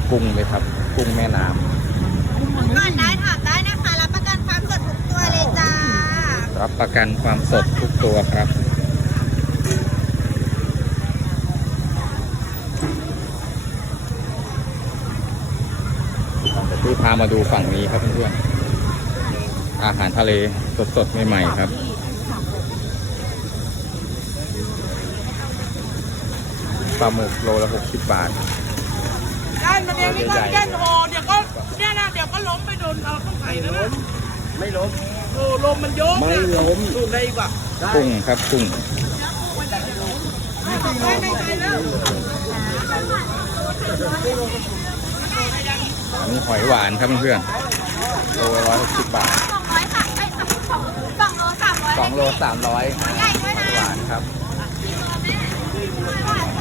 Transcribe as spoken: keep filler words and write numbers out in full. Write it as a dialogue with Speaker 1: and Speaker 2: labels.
Speaker 1: กุ้งเลยครับกุ้งแม่น้ำ
Speaker 2: ก่อนได้ถามได้นะคะรับประกันความสดทุกตัวเลยจ้า
Speaker 1: รับประกันความสดทุกตัวครับเดี๋ยวพี่พามาดูฝั่งนี้ครับเพื่อนๆอาหารทะเลสดๆใหม่ๆครับปลาหมึกโลละหกสิบบาท
Speaker 3: ได้มาเดี๋ยวนี้ก็แย่นโอเดี๋ยวก็เนี่ยนะเดี๋ยวก็ล้มไปโดนเอาข้างไข่แล้วนะ
Speaker 4: ไม่ล้ม
Speaker 3: โอ้ลมมันโยก
Speaker 4: ไม่ล้ม
Speaker 3: ดูได้อีกว่ะ
Speaker 1: กุ้งครับกุ้ง
Speaker 3: ไม่ไม่ไปแล้ว
Speaker 1: อันนี้หอยหวานครับเพื่อนๆโลละร้อยหกสิบบาท
Speaker 2: สองร้อยค่ะไอ้สองสองสองโลสามร้อย
Speaker 1: สองโลสามร้อยหอยหวานครับ
Speaker 2: ส